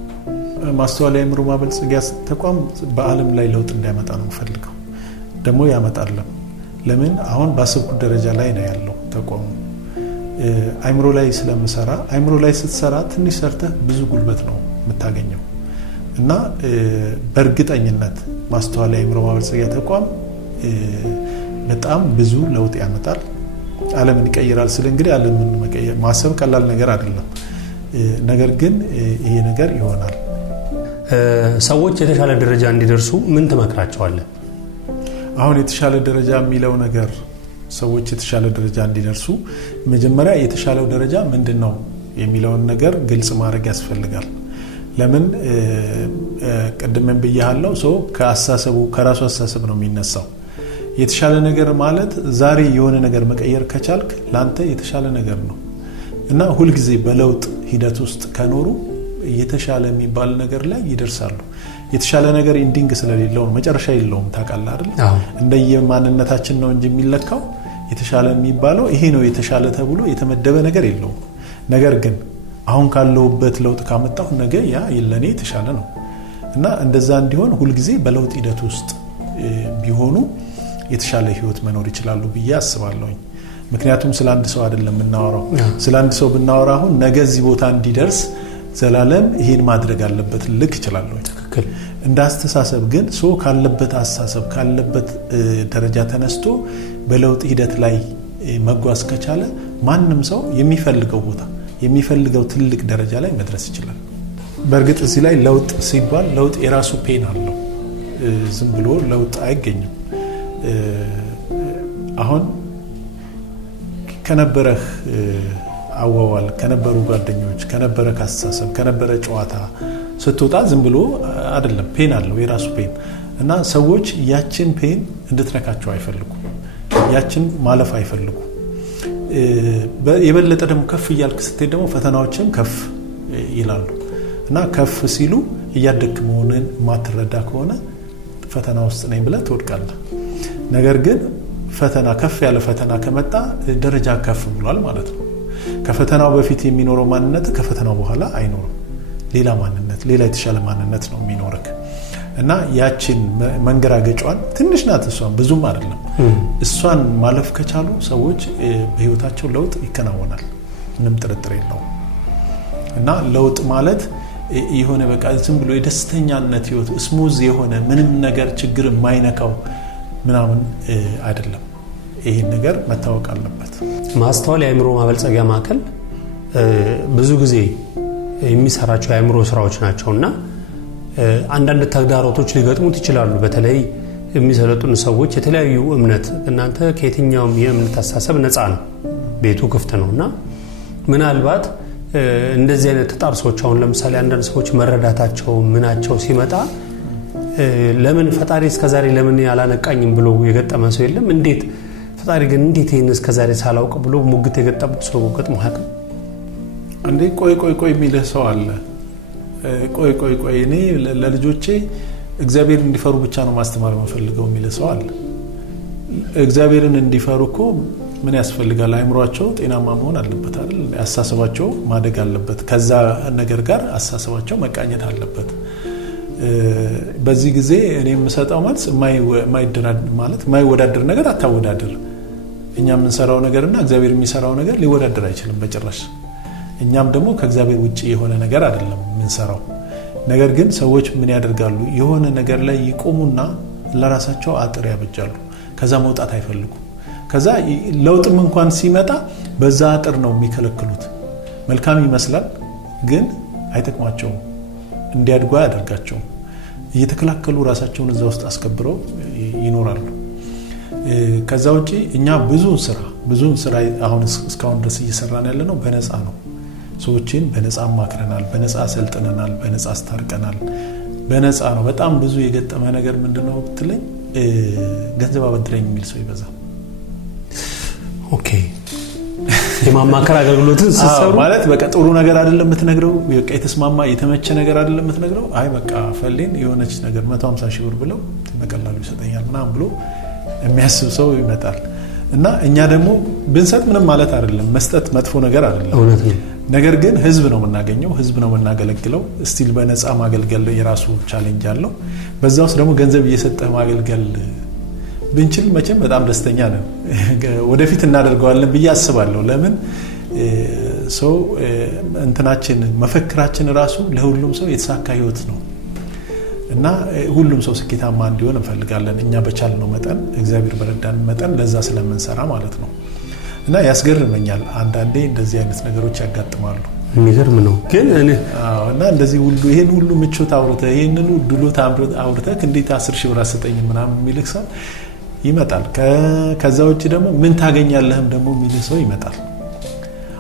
ማስተዋል የአእምሮ ማበልጸጊያ ተቋም በዓለም ላይ ለውጥ እንዲያመጣ ነው የምፈልገው። ደግሞ ያመጣልም። ለምን አሁን ባሰብኩት ደረጃ ላይ ነው ያለው ተቋሙ። አእምሮ ላይ ስለምሰራ አእምሮ ላይ ስትሰራ ትንሽ ሰርተህ ብዙ ጉልበት ነው የምታገኘው እና በእርግጠኝነት ማስተዋል የአእምሮ ማበልጸጊያ ተቋም በጣም ብዙ ለውጥ ያመጣል፣ ዓለምን ይቀይራል። ስለ እንግዲህ ዓለምን መቀየር ማሰብ ቀላል ነገር አይደለም። ነገር ግን ይሄ ነገር ይሆናል። ሰዎች የተሻለ ደረጃ እንዲደርሱ ምን ትመክራቸዋለህ? አሁን የተሻለ ደረጃ የሚለው ነገር ሰዎች የተሻለ ደረጃ እንዲደርሱ መጀመሪያ የተሻለው ደረጃ ምንድነው የሚለውን ነገር ግልጽ ማድረግ ያስፈልጋል። ለምን ቀደም ብያለሁ፣ ሰው ከራሱ አስተሳሰብ ነው የሚነሳው። የተሻለ ነገር ማለት ዛሬ የሆነ ነገር መቀየር ከቻልክ ላንተ የተሻለ ነገር ነው እና ሁሉ ጊዜ በለውጥ ሂደት ውስጥ ከኖሩ የተሻለ የሚባል ነገር ላይ ይደርሳሉ። የተሻለ ነገር ኢንዲንግ ስለሌለው መጨረሻ የለውም ታውቃለህ አይደል? እንደየማንነታችን ነው እንጂ የሚለካው የተሻለ የሚባለው ይሄ ነው የተሻለ ተብሎ የተመደበ ነገር የለውም። ነገር ግን አሁን ካለውበት ለውጥ ካመጣሁ ነገ ያ ለኔ የተሻለ ነው እና እንደዛ እንዲሆን ሁሉ ጊዜ በለውጥ ሂደት ውስጥ ቢሆኑ የተሻለ ህይወት መኖር ይችላሉ ብዬ አስባለሁ። ምክንያቱም ስለ አንድ ሰው አይደለም እናወራው። ስለ አንድ ሰው ብናወራ አሁን ነገ እዚህ ቦታ እንዲደርስ ዘላለም ይሄን ማድረግ አለበት ልክ ይችላል። ትክክል። እንደ አስተሳሰብ ግን ሰው ካለበት አስተሳሰብ ካለበት ደረጃ ተነስቶ በለውጥ ሂደት ላይ መጓዝ ከቻለ ማንም ሰው የሚፈልገው ቦታ የሚፈልገው ትልቅ ደረጃ ላይ መድረስ ይችላል። በእርግጥ እዚህ ላይ ለውጥ ሲባል ለውጥ የራሱ ፔን አለው። ዝም ብሎ ለውጥ አይገኝም። አሁን ከነበረህ አዋዋል ከነበሩ ጓደኞች ከነበረ አስተሳሰብ ከነበረ ጨዋታ ስትወጣ ዝም ብሎ አይደለም፣ ፔን አለው የራሱ ፔን እና ሰዎች ያችን ፔን እንድትነካቸው አይፈልጉም። ያችን ማለፍ አይፈልጉም። የበለጠ ደግሞ ከፍ እያልክ ስትሄድ ደግሞ ፈተናዎችም ከፍ ይላሉ እና ከፍ ሲሉ እያደግክ መሆንን ማትረዳ ከሆነ ፈተና ውስጥ ነኝ ብለህ ትወድቃለህ። ነገር ግን ፈተና ከፍ ያለ ፈተና ከመጣ ደረጃ ከፍ ብሏል ማለት ነው። ከፈተናው በፊት የሚኖረው ማንነት ከፈተናው በኋላ አይኖርም። ሌላ ማንነት ሌላ የተሻለ ማንነት ነው የሚኖርክ እና ያችን መንገራገጫዋን ትንሽ ናት፣ እሷን ብዙም አይደለም። እሷን ማለፍ ከቻሉ ሰዎች በህይወታቸው ለውጥ ይከናወናል፣ ምንም ጥርጥር የለውም። እና ለውጥ ማለት የሆነ በቃ ዝም ብሎ የደስተኛነት ህይወት ስሙዝ የሆነ ምንም ነገር ችግር የማይነካው ምናምን አይደለም። ይሄን ነገር መታወቅ አለበት። ማስተዋል የአእምሮ ማበልጸጊያ ማዕከል ብዙ ጊዜ የሚሰራቸው የአእምሮ ስራዎች ናቸውና አንዳንድ ተግዳሮቶች ሊገጥሙት ይችላሉ። በተለይ የሚሰለጡን ሰዎች የተለያዩ እምነት እናንተ ከየትኛውም የእምነት አስተሳሰብ ነፃ ነው፣ ቤቱ ክፍት ነውና ምናልባት እንደዚህ አይነት ተጣርሶች አሁን ለምሳሌ አንዳንድ ሰዎች መረዳታቸው ምናቸው ሲመጣ ለምን ፈጣሪ እስከዛሬ ለምን ያላነቃኝም ብሎ የገጠመ ሰው የለም? እንዴት ፈጣሪ ግን እንዴት ይሄን እስከዛሬ ሳላውቅ ብሎ ሙግት የገጠመው ሰው ገጥሞ ያውቃል እንዴ? ቆይ የሚልህ ሰው አለ። ቆይ እኔ ለልጆቼ እግዚአብሔርን እንዲፈሩ ብቻ ነው ማስተማር የምፈልገው የሚልህ ሰው አለ። እግዚአብሔርን እንዲፈሩ እኮ ምን ያስፈልጋል? አእምሯቸው ጤናማ መሆን አለበት አይደል? አስተሳሰባቸው ማደግ አለበት። ከዛ ነገር ጋር አስተሳሰባቸው መቃኘት አለበት። በዚህ ጊዜ እኔ የምሰጠው ማለት የማይወዳደር ነገር አታወዳደር። እኛ የምንሰራው ነገርና እግዚአብሔር የሚሰራው ነገር ሊወዳደር አይችልም በጭራሽ። እኛም ደግሞ ከእግዚአብሔር ውጪ የሆነ ነገር አይደለም የምንሰራው። ነገር ግን ሰዎች ምን ያደርጋሉ? የሆነ ነገር ላይ ይቆሙና ለራሳቸው አጥር ያበጃሉ። ከዛ መውጣት አይፈልጉም። ከዛ ለውጥም እንኳን ሲመጣ በዛ አጥር ነው የሚከለክሉት። መልካም ይመስላል ግን አይጠቅማቸውም፣ እንዲያድጉ አያደርጋቸውም። እየተከላከሉ ራሳቸውን እዛ ውስጥ አስከብረው ይኖራሉ። ከዛ ውጪ እኛ ብዙን ስራ አሁን እስካሁን ድረስ እየሰራን ያለ ነው በነፃ ነው። ሰዎችን በነፃ ማክረናል፣ በነፃ ሰልጥነናል፣ በነፃ አስታርቀናል። በነፃ ነው። በጣም ብዙ የገጠመ ነገር ምንድነው ብትለኝ ገንዘብ አበድረኝ የሚል ሰው ይበዛል። ኦኬ የማማከር አገልግሎትን ሲሰሩ ማለት በቃ ጥሩ ነገር አይደለም የምትነግረው፣ በቃ የተስማማ የተመቸ ነገር አይደለም የምትነግረው። አይ በቃ ፈሌን የሆነች ነገር 150 ሺህ ብር ብለው በቀላሉ ይሰጠኛል ምናምን ብሎ የሚያስብ ሰው ይመጣል። እና እኛ ደግሞ ብንሰጥ ምንም ማለት አይደለም፣ መስጠት መጥፎ ነገር አይደለም። እውነት ነው። ነገር ግን ህዝብ ነው የምናገኘው፣ ህዝብ ነው የምናገለግለው። ስቲል በነፃ ማገልገል የራሱ ቻሌንጅ አለው። በዛ ውስጥ ደግሞ ገንዘብ እየሰጠህ ማገልገል ብንችል መቼም በጣም ደስተኛ ነን። ወደፊት እናደርገዋለን ብዬ አስባለሁ። ለምን ሰው እንትናችን መፈክራችን ራሱ ለሁሉም ሰው የተሳካ ህይወት ነው እና ሁሉም ሰው ስኬታማ እንዲሆን እንፈልጋለን። እኛ በቻልነው መጠን እግዚአብሔር በረዳን መጠን ለዛ ስለምንሰራ ማለት ነው። እና ያስገርመኛል አንዳንዴ እንደዚህ አይነት ነገሮች ያጋጥማሉ። የሚገርም ነው ግን እና እንደዚህ ሁሉ ይሄን ሁሉ ምቾት አውርተህ ይሄንን ድሎት አውርተህ እንዴት 10 ሺህ ብር አሰጠኝ ምናምን የሚልህ ሰው ይመጣል። ከዛ ውጪ ደግሞ ምን ታገኛለህም ደግሞ የሚልህ ሰው ይመጣል።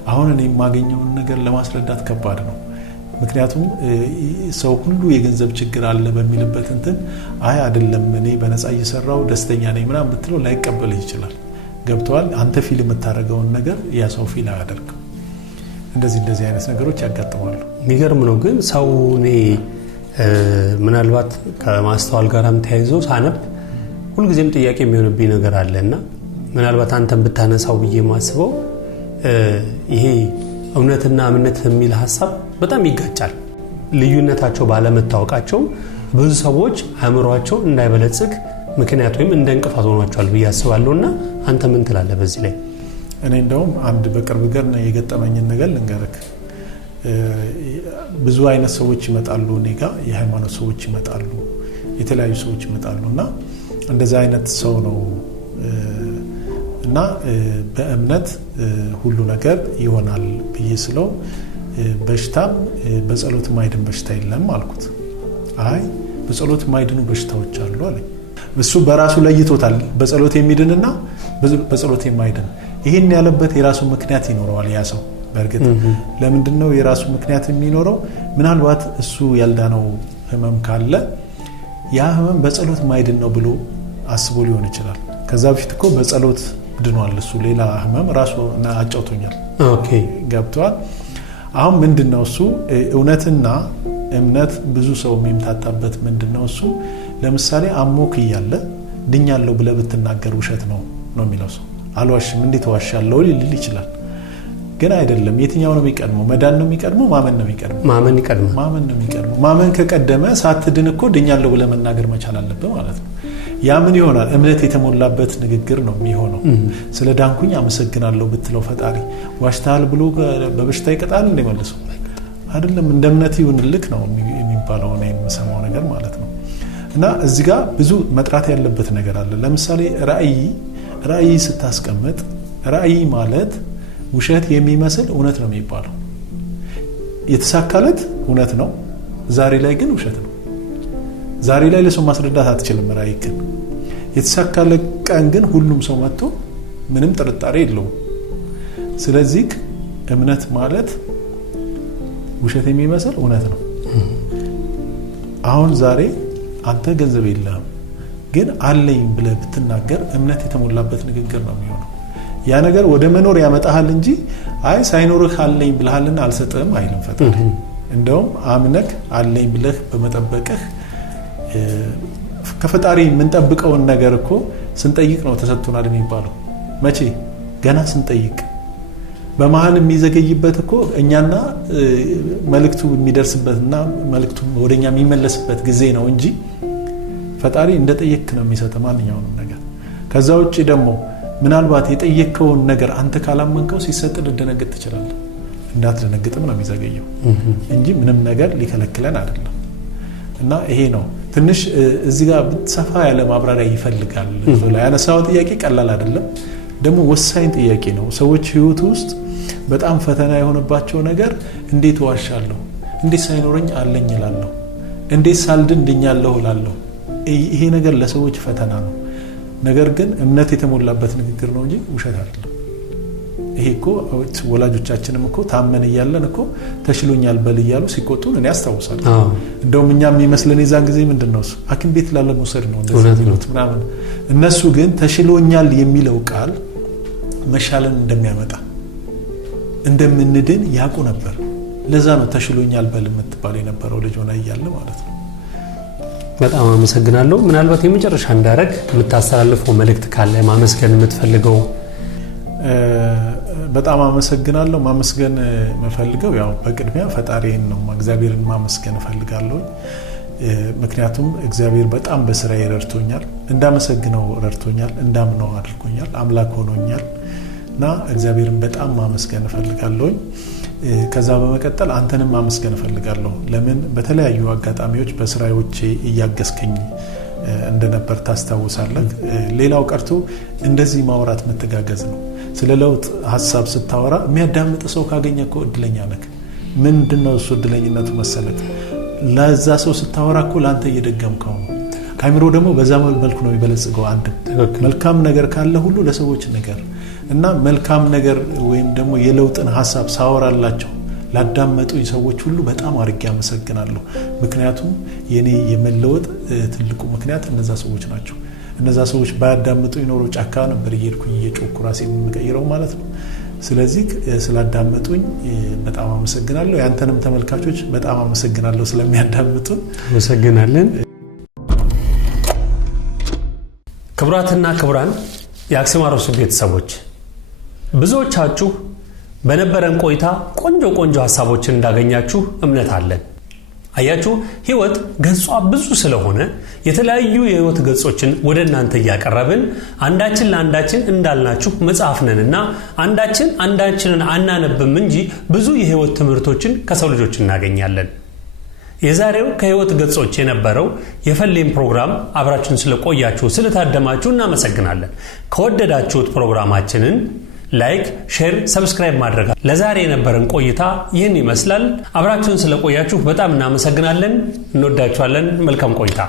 አሁን እኔ የማገኘውን ነገር ለማስረዳት ከባድ ነው። ምክንያቱም ሰው ሁሉ የገንዘብ ችግር አለ በሚልበት እንትን አይ አይደለም እኔ በነፃ እየሰራው ደስተኛ ነኝ ምናምን ብትለው ላይቀበልህ ይችላል። ገብቷል? አንተ ፊል የምታደርገውን ነገር ያ ሰው ፊል አያደርግም። እንደዚህ አይነት ነገሮች ያጋጥማሉ። የሚገርም ነው። ግን ሰው እኔ ምናልባት ከማስተዋል ጋርም ተያይዞ ሳነብ ሁልጊዜም ጥያቄ የሚሆንብኝ ነገር አለና ምናልባት አንተም ብታነሳው ብዬ ማስበው ይሄ እውነትና እምነት የሚል ሐሳብ በጣም ይጋጫል። ልዩነታቸው ባለመታወቃቸው ብዙ ሰዎች አእምሯቸው እንዳይበለጽግ ምክንያት ወይም እንደ እንቅፋት ሆኗቸዋል ብዬ አስባለሁና አንተ ምን ትላለህ በዚህ ላይ? እኔ እንደውም አንድ በቅርብ ገር የገጠመኝን ነገር ልንገርክ። ብዙ አይነት ሰዎች ይመጣሉ እኔ ጋር፣ የሃይማኖት ሰዎች ይመጣሉ፣ የተለያዩ ሰዎች ይመጣሉ እና እንደዛ አይነት ሰው ነው እና በእምነት ሁሉ ነገር ይሆናል ብዬ ስለው በሽታም በጸሎት ማይድን በሽታ የለም አልኩት። አይ በጸሎት ማይድኑ በሽታዎች አሉ አለኝ። እሱ በራሱ ለይቶታል፣ በጸሎት የሚድንና በጸሎት የማይድን። ይሄን ያለበት የራሱ ምክንያት ይኖረዋል ያ ሰው። በእርግጥ ለምንድነው የራሱ ምክንያት የሚኖረው? ምናልባት እሱ ያልዳነው ህመም ካለ ያ ህመም በጸሎት ማይድን ነው ብሎ አስቦ ሊሆን ይችላል። ከዛ በፊት እኮ በጸሎት ድኗል እሱ። ሌላ ህመም ራሱ አጫውቶኛል። ኦኬ ገብቷል። አሁን ምንድነው እሱ እውነትና እምነት ብዙ ሰው የሚምታታበት ምንድነው እሱ? ለምሳሌ አሞክ እያለ ድኛለሁ ብለህ ብትናገር ውሸት ነው የሚለው ሰው። አልዋሽም እንዴት ዋሻለሁ ሊል ይችላል። ግን አይደለም። የትኛው ነው የሚቀድመው? መዳን ነው የሚቀድመው? ማመን ነው የሚቀድመው? ማመን ይቀድማል። ማመን ነው የሚቀድመው። ማመን ከቀደመ ሳትድን እኮ ድኛለሁ ብለህ መናገር መቻል አለብህ ማለት ነው። ያ ምን ይሆናል? እምነት የተሞላበት ንግግር ነው የሚሆነው። ስለ ዳንኩኝ አመሰግናለሁ ብትለው ፈጣሪ ዋሽታል ብሎ በበሽታ ይቀጣል እንደ መልሶ አይደለም። እንደ እምነት ይሁንልክ ነው የሚባለው ነው የምሰማው ነገር ማለት ነው። እና እዚህ ጋር ብዙ መጥራት ያለበት ነገር አለ። ለምሳሌ ራእይ ስታስቀምጥ ራእይ ማለት ውሸት የሚመስል እውነት ነው የሚባለው። የተሳካለት እውነት ነው፣ ዛሬ ላይ ግን ውሸት ነው። ዛሬ ላይ ለሰው ማስረዳት አትችልም ራእይክን። የተሳካለት ቀን ግን ሁሉም ሰው መጥቶ ምንም ጥርጣሬ የለውም። ስለዚህ እምነት ማለት ውሸት የሚመስል እውነት ነው። አሁን ዛሬ አንተ ገንዘብ የለህም ግን አለኝ ብለህ ብትናገር እምነት የተሞላበት ንግግር ነው የሚሆነው። ያ ነገር ወደ መኖር ያመጣሃል እንጂ አይ ሳይኖርህ አለኝ ብለሃልና አልሰጥህም አይልም ፈጣሪ። እንደውም አምነክ አለኝ ብለህ በመጠበቅህ ከፈጣሪ የምንጠብቀውን ነገር እኮ ስንጠይቅ ነው ተሰጥቶናል የሚባለው። መቼ? ገና ስንጠይቅ። በመሀል የሚዘገይበት እኮ እኛና መልእክቱ የሚደርስበትና መልእክቱ ወደኛ የሚመለስበት ጊዜ ነው እንጂ ፈጣሪ እንደጠየቅ ነው የሚሰጥ ማንኛውንም ነገር። ከዛ ውጪ ደግሞ ምናልባት የጠየቀውን ነገር አንተ ካላመንከው ሲሰጥ ልደነግጥ ትችላለህ። እንዳትደነግጥም ነው የሚዘገየው እንጂ ምንም ነገር ሊከለክለን አይደለም። እና ይሄ ነው ትንሽ እዚህ ጋር ሰፋ ያለ ማብራሪያ ይፈልጋል። ያነሳው ጥያቄ ቀላል አይደለም፣ ደግሞ ወሳኝ ጥያቄ ነው። ሰዎች ህይወት ውስጥ በጣም ፈተና የሆነባቸው ነገር እንዴት ዋሻለሁ፣ እንዴት ሳይኖረኝ አለኝ እላለሁ፣ እንዴት ሳልድን ድኛለሁ እላለሁ። ይሄ ነገር ለሰዎች ፈተና ነው። ነገር ግን እምነት የተሞላበት ንግግር ነው እንጂ ውሸት አይደለም። ይሄ እኮ ወላጆቻችንም እኮ ታመን እያለን እኮ ተሽሎኛል በል እያሉ ሲቆጡን እኔ አስታውሳለሁ። እንደውም እኛ የሚመስለን የዛን ጊዜ ምንድነው እሱ ሐኪም ቤት ላለ መውሰድ ነው እንደዚህ ነው ምናምን። እነሱ ግን ተሽሎኛል የሚለው ቃል መሻለን እንደሚያመጣ እንደምንድን ያውቁ ነበር። ለዛ ነው ተሽሎኛል በል የምትባል የነበረው ልጅ ሆነ እያለ ማለት ነው። በጣም አመሰግናለሁ። ምናልባት የመጨረሻ እንዳረግ የምታስተላልፈው መልእክት ካለ ማመስገን የምትፈልገው? በጣም አመሰግናለሁ። ማመስገን የምፈልገው ያው በቅድሚያ ፈጣሪን ነው፣ እግዚአብሔርን ማመስገን እፈልጋለሁ። ምክንያቱም እግዚአብሔር በጣም በስራዬ ረድቶኛል፣ እንዳመሰግነው ረድቶኛል፣ እንዳምነው አድርጎኛል፣ አምላክ ሆኖኛል እና እግዚአብሔርን በጣም ማመስገን እፈልጋለሁ። ከዛ በመቀጠል አንተንም ማመስገን እፈልጋለሁ። ለምን በተለያዩ አጋጣሚዎች በስራዎቼ እያገዝከኝ እንደነበር ታስታውሳለህ። ሌላው ቀርቶ እንደዚህ ማውራት መተጋገዝ ነው። ስለ ለውጥ ሀሳብ ስታወራ የሚያዳምጥ ሰው ካገኘ እኮ እድለኛ ነህ። ምንድነው እሱ እድለኝነቱ መሰለህ? ለዛ ሰው ስታወራ እኮ ለአንተ እየደገምከው ነው። ካይምሮ ደግሞ በዛ መልኩ ነው የሚበለጽገው። አንድ መልካም ነገር ካለ ሁሉ ለሰዎች ነገር እና መልካም ነገር ወይም ደግሞ የለውጥን ሀሳብ ሳወራላቸው ላዳመጡኝ ሰዎች ሁሉ በጣም አድርጌ አመሰግናለሁ። ምክንያቱም የኔ የመለወጥ ትልቁ ምክንያት እነዛ ሰዎች ናቸው። እነዛ ሰዎች ባያዳምጡኝ ኖሮ ጫካ ነበር እየሄድኩኝ እየጮኩ ራሴን የምቀይረው ማለት ነው። ስለዚህ ስላዳመጡኝ በጣም አመሰግናለሁ። ያንተንም ተመልካቾች በጣም አመሰግናለሁ ስለሚያዳምጡን። አመሰግናለን። ክቡራትና ክቡራን የአክሱም አርበሶች ቤተሰቦች ብዙዎቻችሁ በነበረን ቆይታ ቆንጆ ሐሳቦችን እንዳገኛችሁ እምነት አለን። አያችሁ ህይወት ገጿ ብዙ ስለሆነ የተለያዩ የህይወት ገጾችን ወደ እናንተ ያቀርበን አንዳችን ለአንዳችን እንዳልናችሁ መጽሐፍ ነንና አንዳችንን አናነብም እንጂ ብዙ የህይወት ትምህርቶችን ከሰው ልጆች እናገኛለን። የዛሬው ከህይወት ገጾች የነበረው የፈሌም ፕሮግራም አብራችሁን ስለቆያችሁ ስለታደማችሁ እናመሰግናለን። ከወደዳችሁት ፕሮግራማችንን ላይክ፣ ሼር፣ ሰብስክራይብ ማድረግ። ለዛሬ የነበረን ቆይታ ይህን ይመስላል። አብራችሁን ስለቆያችሁ በጣም እናመሰግናለን። እንወዳችኋለን። መልካም ቆይታ